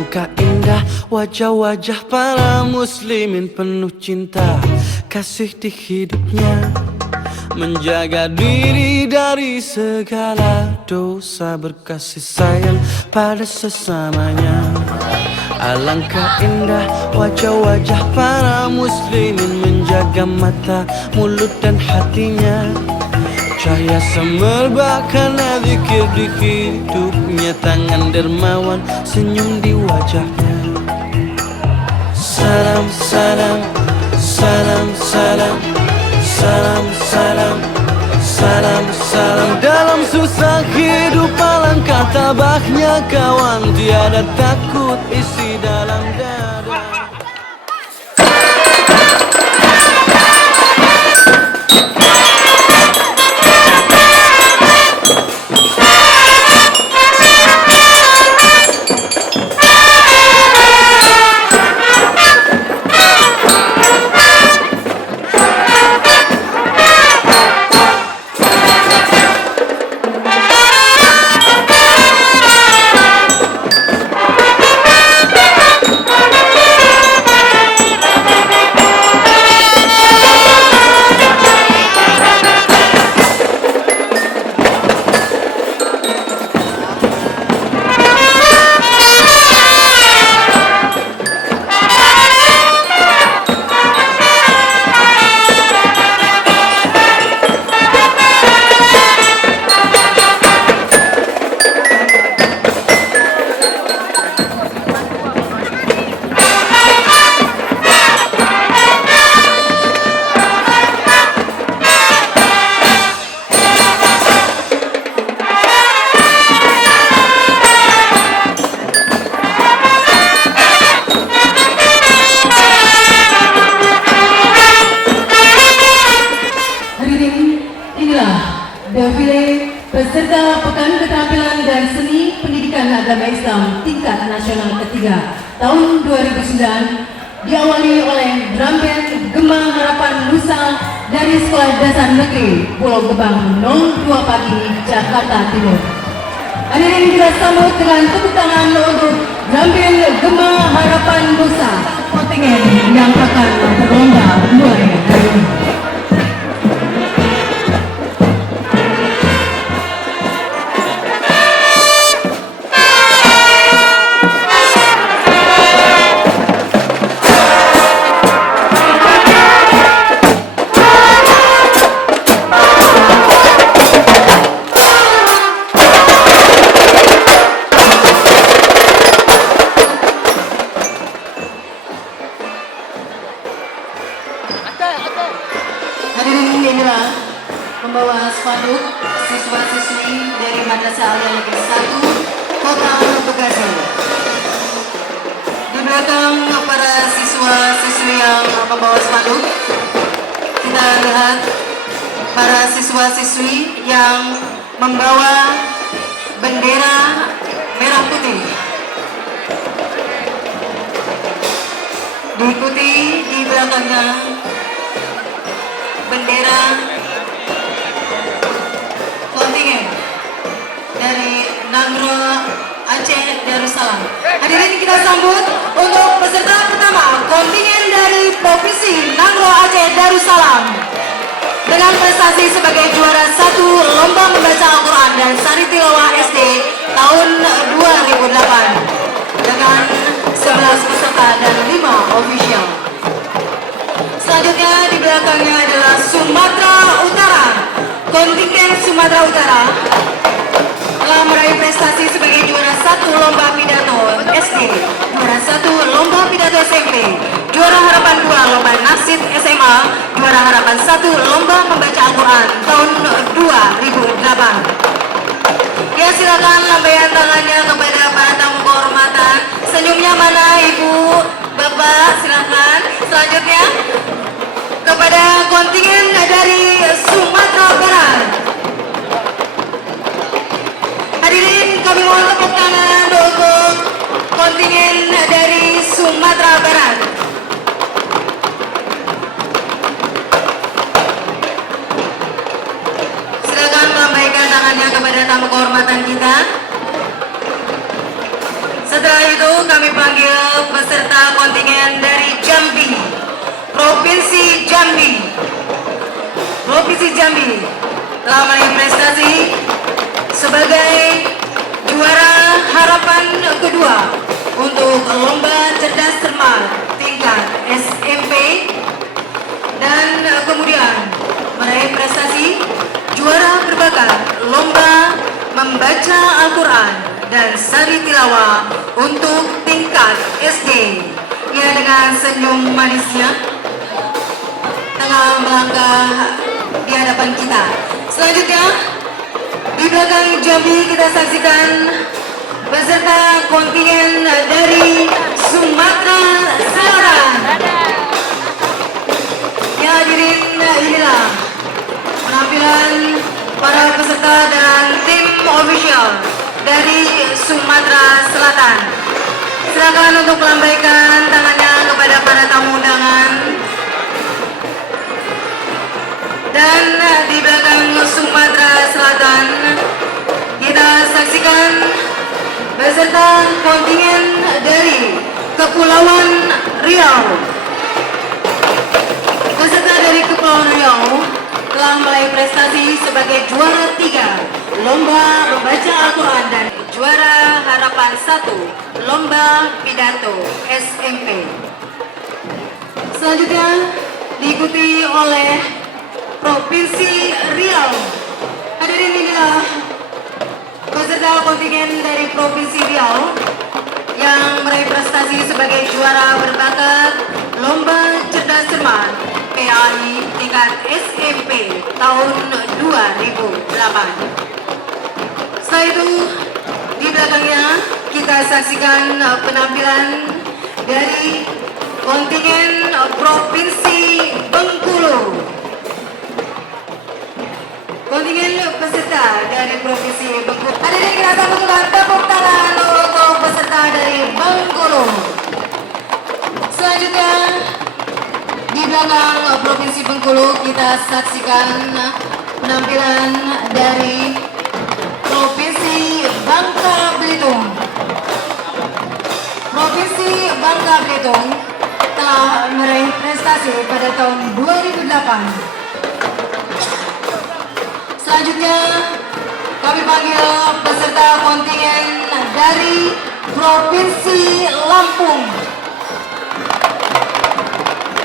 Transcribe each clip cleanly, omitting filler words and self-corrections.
Alangkah indah wajah-wajah para muslimin penuh cinta kasih di hidupnya, menjaga diri dari segala dosa, berkasih sayang pada sesamanya. Alangkah indah wajah-wajah para muslimin, menjaga mata, mulut dan hatinya. Cahaya semerbak karena zikir di hidupnya, tangan dermawan, senyum di wajahnya. Salam, salam, salam, salam, salam, salam, salam, salam. Dalam susah hidup alangkah tabahnya kawan, tiada takut isi dalam dada. Defile peserta Pekan Keterampilan dan Seni Pendidikan Agama Islam tingkat nasional ketiga tahun 2009 diawali oleh drum band Gema Harapan Nusa dari Sekolah Dasar Negeri Pulau Gebang 02 Pagi, Jakarta Timur. Hadirin kita sambut dengan tepuk tangan untuk drum band Gema Harapan Nusa kontingen yang akan berlomba mulai hari ini. Hadirin inilah membawa spanduk siswa-siswi dari Madrasah Aliyah Negeri 1 Kota Bekasi. Di belakang para siswa-siswi yang membawa spanduk, kita lihat para siswa-siswi yang membawa bendera merah putih. Diikuti di belakangnya bendera kontingen dari Nangro Aceh Darussalam. Hadirin kita sambut untuk peserta pertama, kontingen dari Provinsi Nangro Aceh Darussalam dengan prestasi sebagai juara 1 lomba membaca Al-Quran dan Sari Tilawah SD tahun 2008 dengan 11 peserta dan 5 official. Selanjutnya di belakangnya adalah Sumatera Utara. Kontingen Sumatera Utara telah meraih prestasi sebagai juara 1 lomba pidato SD, juara 1 lomba pidato SMP, juara harapan 2 lomba nasid SMA, juara harapan 1 lomba membaca Al-Quran tahun 2008. Ya, silakan lambaian tangannya kepada para tamu kehormatan. Senyumnya mana Ibu, Bapak, silakan. Selanjutnya kepada kontingen dari Sumatera Barat. Hadirin, kami mohon tepuk tangan untuk kontingen dari Sumatera Barat. Silakan melambaikan tangannya kepada tamu kehormatan kita. Setelah itu kami panggil peserta kontingen dari Jambi, Provinsi Jambi. Provinsi Jambi telah meraih prestasi sebagai juara harapan kedua untuk lomba cerdas cermat tingkat SMP dan kemudian meraih prestasi juara berbakat lomba membaca Al-Quran dan sari tilawah untuk tingkat SD. Ia dengan senyum manisnya tengah melangkah di hadapan kita. Selanjutnya di belakang Jambi kita saksikan peserta kontingen dari Sumatera Selatan. Ya hadirin, inilah penampilan para peserta dan tim official dari Sumatera Selatan. Silakan untuk melambaikan tangannya kepada para tamu undangan. Dan di belakang Sumatera Selatan kita saksikan beserta kontingen dari Kepulauan Riau. Peserta dari Kepulauan Riau telah meraih prestasi sebagai juara 3 lomba membaca Al-Quran dan juara harapan 1 lomba pidato SMP. Selanjutnya diikuti oleh Provinsi Riau. Hadirin, inilah peserta kontingen dari Provinsi Riau yang meraih prestasi sebagai juara berbakat lomba cerdas cermat PAI tingkat SMP tahun 2008. Setelah itu di belakangnya kita saksikan penampilan dari kontingen Provinsi Bengkulu. Kontingen peserta dari Provinsi Bengkulu. Hadirin, kita sambutkan tepuk tangan untuk peserta dari Bengkulu. Selanjutnya di belakang Provinsi Bengkulu kita saksikan penampilan dari Provinsi Bangka Belitung. Provinsi Bangka Belitung telah meraih prestasi pada tahun 2008. Selanjutnya kami panggil peserta kontingen dari Provinsi Lampung.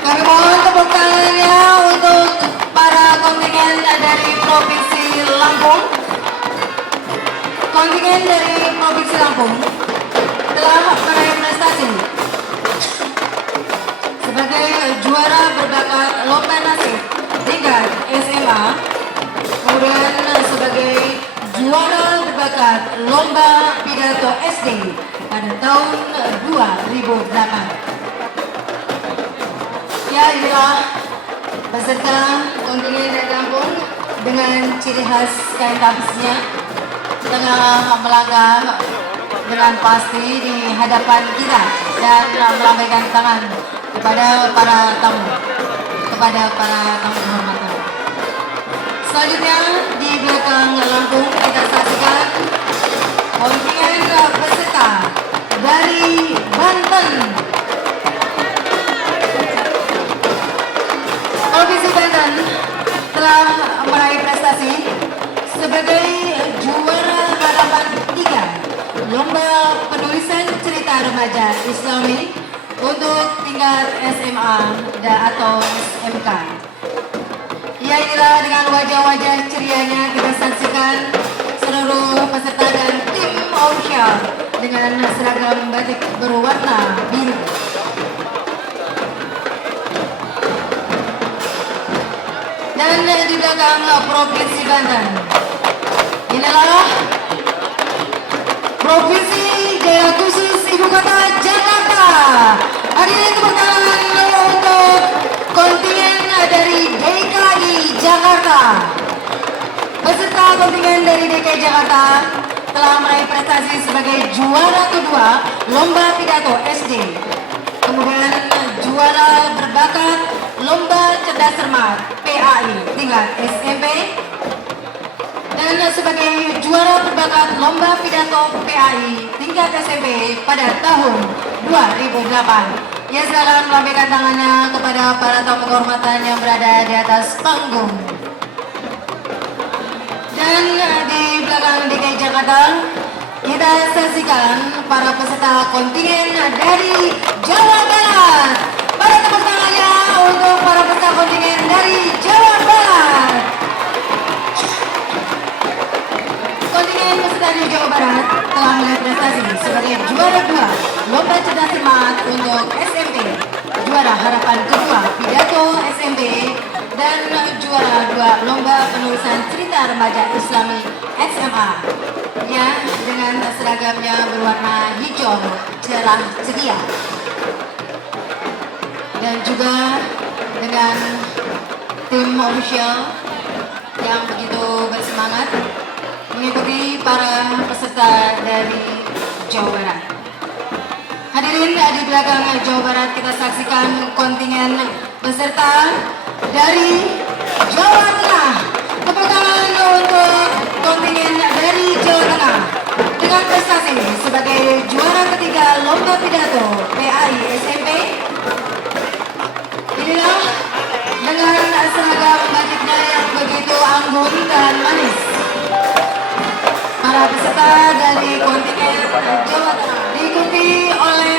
Kami mohon tepuk tangannya untuk para kontingen dari Provinsi Lampung. Kontingen dari Provinsi Lampung telah meraih prestasi sebagai juara berbakat lomba nasib tingkat SMA, kemudian sebagai juara berbakat lomba pidato SD pada tahun 2008. Ya, inilah peserta kontingen dari Lampung dengan ciri khas kain tapisnya tengah melangkah dengan pasti di hadapan kita dan melambaikan tangan kepada para tamu kehormatan. Selanjutnya di belakang Lampung kita saksikan kontingen peserta dari Banten. Provinsi Banten telah meraih prestasi sebagai juara harapan 3 lomba penulisan cerita remaja Islami untuk tingkat SMA atau SMK. Ya, inilah dengan wajah-wajah cerianya kita saksikan seluruh peserta dan tim official dengan seragam batik berwarna biru. Dan di belakang Provinsi Banten, inilah Provinsi Daerah Khusus Ibu Kota Jakarta. Hadirin, tepuk tangan untuk kontingen dari DKI Jakarta. Peserta kontingen dari DKI Jakarta telah meraih prestasi sebagai juara kedua lomba pidato SD, kemudian juara berbakat lomba cerdas cermat PAI tingkat SMP, dan sebagai juara berbakat lomba pidato PAI tingkat tingkat SMP pada tahun 2008. Ia silakan melambaikan tangannya kepada para tamu kehormatan yang berada di atas panggung. Dan di belakang DKI Jakarta, kita saksikan para peserta kontingen dari Jawa Barat. Pada tepuk tangannya untuk para peserta kontingen dari Jawa Barat. Kontingen peserta dari Jawa Barat telah meraih prestasi sebagai juara 2 lomba cerdas cermat untuk SMP, juara harapan kedua pidato SMP, dan juara 2 lomba penulisan cerita remaja Islami SMA. Ya, dengan seragamnya berwarna hijau cerah ceria, dan juga dengan tim official yang begitu bersemangat mengikuti para peserta dari Jawa Barat. Hadirin di belakang Jawa Barat, kita saksikan kontingen peserta dari Jawa Tengah. Tepuk tangan untuk kontingen dari Jawa Tengah dengan prestasi sebagai juara ketiga lomba pidato PAI SMP. Inilah dengan seragam batiknya yang begitu anggun dan manis. Para peserta dari kontingen Jawa Tengah diikuti oleh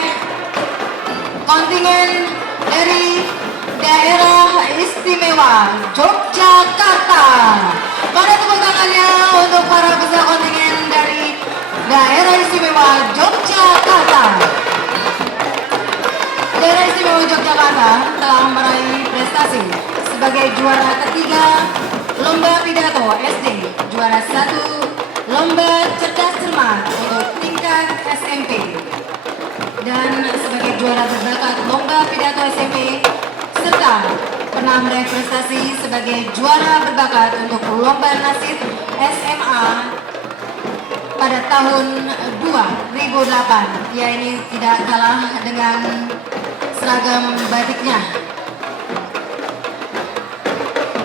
kontingen dari Daerah Istimewa Yogyakarta. Pada tepuk tangannya untuk para peserta kontingen dari Daerah Istimewa Yogyakarta. Daerah Istimewa Yogyakarta telah meraih prestasi sebagai juara ketiga lomba pidato SD, juara 1 lomba cerdas cermat untuk tingkat SMP, dan sebagai juara berbakat lomba pidato SMP, serta pernah meraih prestasi sebagai juara berbakat untuk lomba nasid SMA pada tahun 2008. Ya, ini tidak kalah dengan seragam batiknya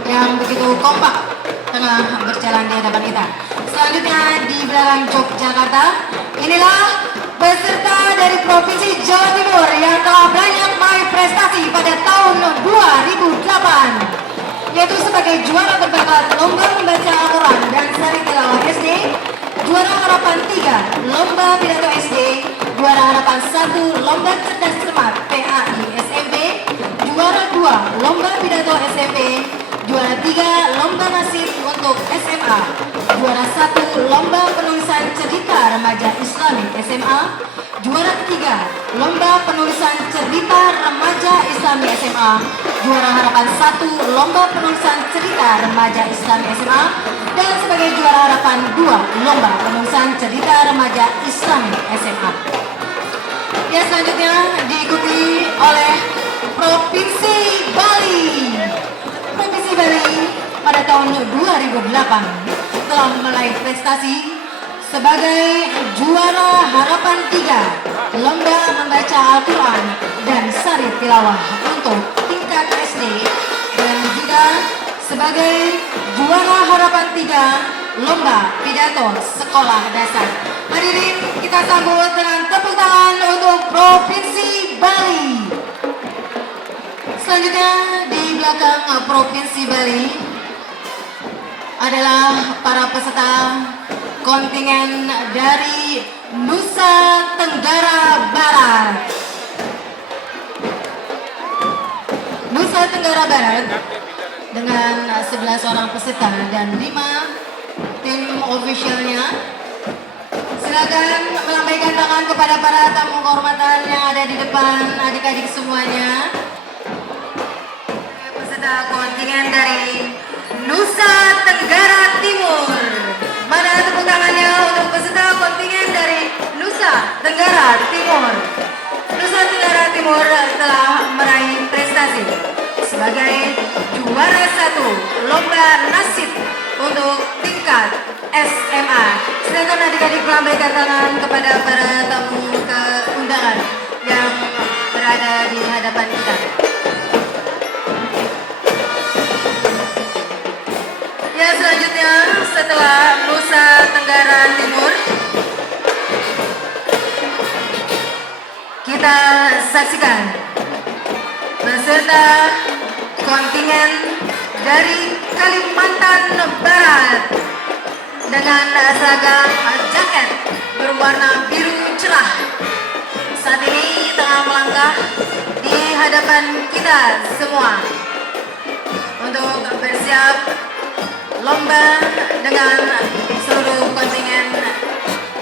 yang begitu kompak tengah berjalan di hadapan kita. Selanjutnya di belakang Yogyakarta, inilah peserta dari Provinsi Jawa Timur yang telah banyak meraih prestasi pada tahun 2008, yaitu sebagai juara berbakat lomba membaca Al-Quran dan sari tilawah SD, juara harapan 3 lomba pidato SD, juara harapan 1 lomba cerdas cermat PAI SMP, juara 2 lomba pidato SMP, juara 3 lomba nasid untuk SMA, juara 1 lomba penulisan cerita remaja Islami SMA, juara ketiga lomba penulisan cerita remaja Islami SMA, juara harapan 1 lomba penulisan cerita remaja Islami SMA, dan sebagai juara harapan 2 lomba penulisan cerita remaja Islami SMA. Ya, selanjutnya diikuti oleh Provinsi Bali. Provinsi Bali pada tahun 2008 telah meraih prestasi sebagai juara harapan 3 lomba membaca Al-Quran dan sari tilawah untuk tingkat SD, dan juga sebagai juara harapan 3 lomba pidato sekolah dasar. Hadirin, kita sambut dengan tepuk tangan untuk Provinsi Bali. Selanjutnya di belakang Provinsi Bali adalah para peserta kontingen dari Nusa Tenggara Barat. Nusa Tenggara Barat dengan 11 orang peserta dan 5 tim officialnya. Silakan melambaikan tangan kepada para tamu kehormatan yang ada di depan, adik-adik semuanya. Peserta kontingen dari Nusa Tenggara Timur. Mana tepuk tangannya untuk peserta kontingen dari Nusa Tenggara Timur. Nusa Tenggara Timur telah meraih prestasi sebagai juara 1 lomba nasid untuk tingkat SMA. Silakan adik-adik melambaikan tangan kepada para tamu keundangan yang berada di hadapan kita. Ya, selanjutnya setelah Nusa Tenggara Timur, kita saksikan peserta kontingen dari Kalimantan Barat dengan seragam jaket berwarna biru cerah. Saat ini tengah melangkah di hadapan kita semua untuk bersiap lomba dengan seluruh kontingen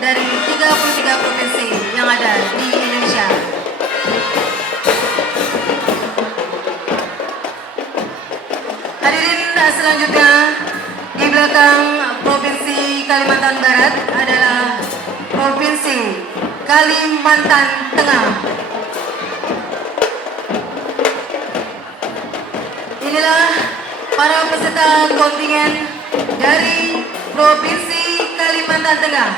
dari 33 provinsi yang ada di Indonesia. Hadirin selanjutnya, di belakang Provinsi Kalimantan Barat adalah Provinsi Kalimantan Tengah. Inilah para peserta kontingen dari Provinsi Kalimantan Tengah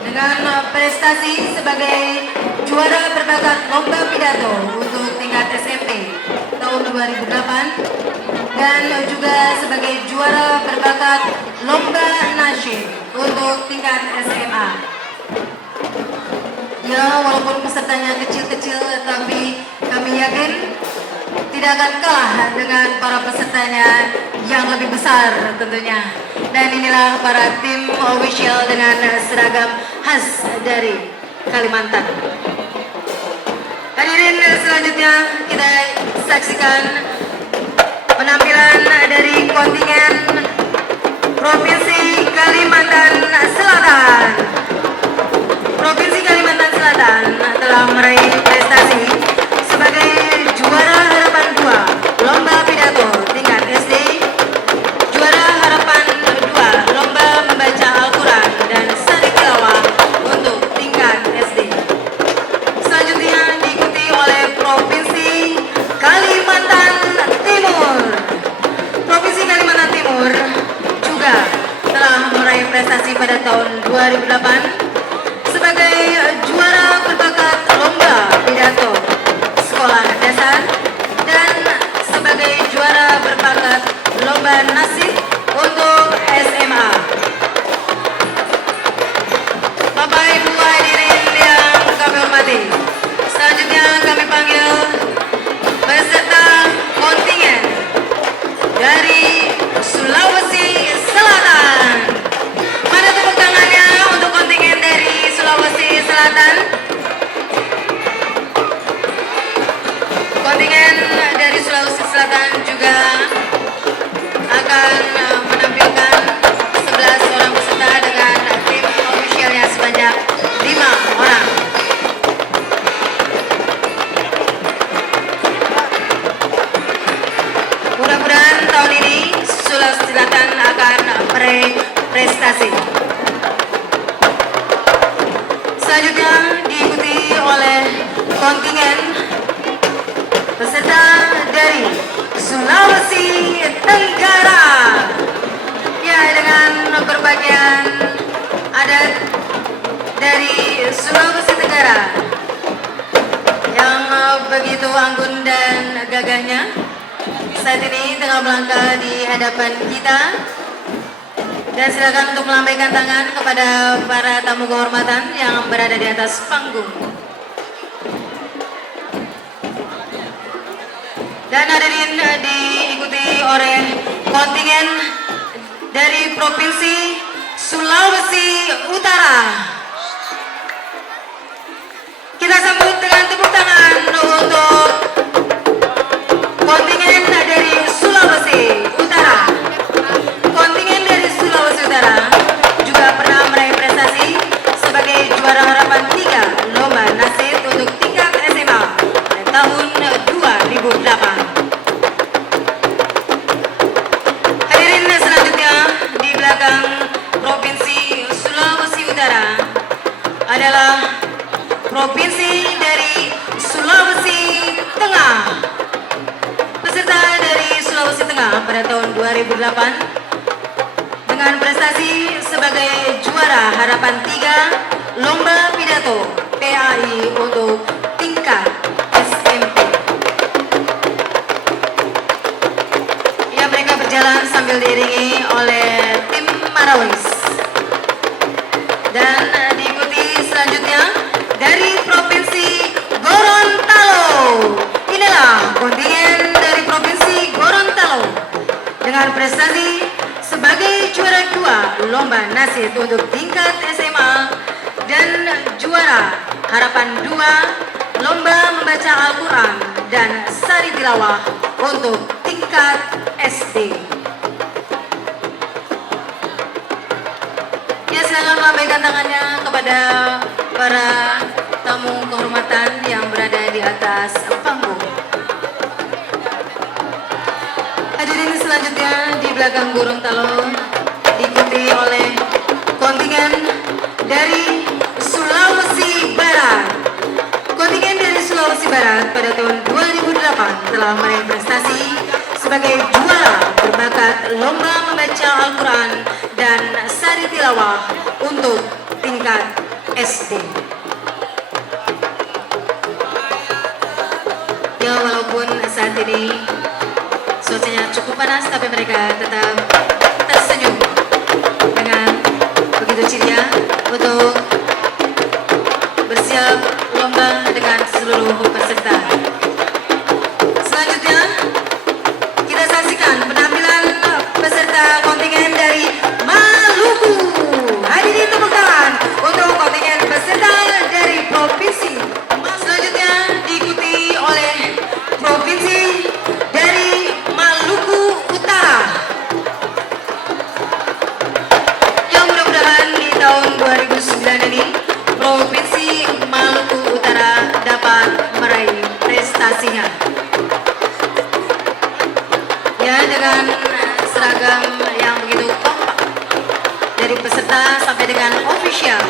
dengan prestasi sebagai juara berbakat lomba pidato untuk tingkat SMP tahun 2008 dan juga sebagai juara berbakat lomba nasyid untuk tingkat SMA. Ya, walaupun pesertanya kecil-kecil, tapi kami yakin tidak akan kalah dengan para pesertanya yang lebih besar tentunya. Dan inilah para tim official dengan seragam khas dari Kalimantan. Hadirin selanjutnya, kita saksikan penampilan dari kontingen Provinsi Kalimantan Selatan. Provinsi Kalimantan Selatan telah meraih prestasi sebagai juara harapan 2 lomba pidato tingkat SD, juara harapan 2 lomba membaca Al-Quran dan sari tilawah untuk tingkat SD. Selanjutnya diikuti oleh Provinsi Kalimantan Timur. Provinsi Kalimantan Timur juga telah meraih prestasi pada tahun 2008 sebagai juara berbakat lomba pidato sekolah dasar dan sebagai juara berbakat lomba nasyid untuk SMA. Bapak Ibu hadirin yang kami hormati, selanjutnya kami panggil peserta kontingen dari Sulawesi Selatan. Mana tepuk tangannya untuk kontingen dari Sulawesi Selatan? Kontingen dari Sulawesi Selatan juga akan menampilkan 11 orang peserta dengan tim officialnya sebanyak 5 orang. Mudah-mudahan tahun ini Sulawesi Selatan akan meraih prestasi. Selanjutnya diikuti oleh kontingen peserta dari Sulawesi Tenggara. Ya, dengan berbagian adat dari Sulawesi Tenggara yang begitu anggun dan gagahnya saat ini tengah melangkah di hadapan kita. Dan silakan untuk melambaikan tangan kepada para tamu kehormatan yang berada di atas panggung. Dan hadirin diikuti oleh kontingen dari Provinsi Sulawesi Utara. Kita sambut dengan tepuk tangan untuk kontingen dari Sulawesi Utara. Kontingen dari Sulawesi Utara juga pernah meraih prestasi sebagai juara harapan 3 lomba nasyid untuk tingkat SMA tahun 2008. Hadirin selanjutnya, di belakang Provinsi Sulawesi Utara adalah Provinsi dari Sulawesi Tengah. Peserta dari Sulawesi Tengah pada tahun 2008 dengan prestasi sebagai juara harapan 3 lomba pidato PAI untuk tingkat SMP. Ya, mereka berjalan sambil diiringi oleh tim Marawis. Dan diikuti selanjutnya dari Provinsi prestasi sebagai juara 2 lomba nasid untuk tingkat SMA dan juara harapan 2 lomba membaca Al-Quran dan sari tilawah untuk tingkat SD. Ya, silakan melambaikan tangannya kepada para tamu kehormatan yang berada di atas panggung. Hadirin selanjutnya di belakang Gorontalo diikuti oleh kontingen dari Sulawesi Barat. Kontingen dari Sulawesi Barat pada tahun 2008 telah meraih prestasi sebagai juara berbakat lomba membaca Al-Quran dan sari tilawah untuk tingkat SD. Ya, walaupun saat ini cuacanya cukup panas, tapi mereka tetap tersenyum dengan begitu ceria untuk bersiap lomba dengan seluruh peserta. Selanjutnya kita saksikan penampilan peserta kontingen dari Maluku. Hadirin tepuk tangan untuk kontingen peserta dari provinsi. Selanjutnya diikuti oleh provinsi dari Maluku Utara. Yang mudah-mudahan di tahun 2009 ini provinsi Maluku Utara dapat meraih prestasinya. Ya, dengan seragam yang begitu kompak dari peserta sampai dengan official.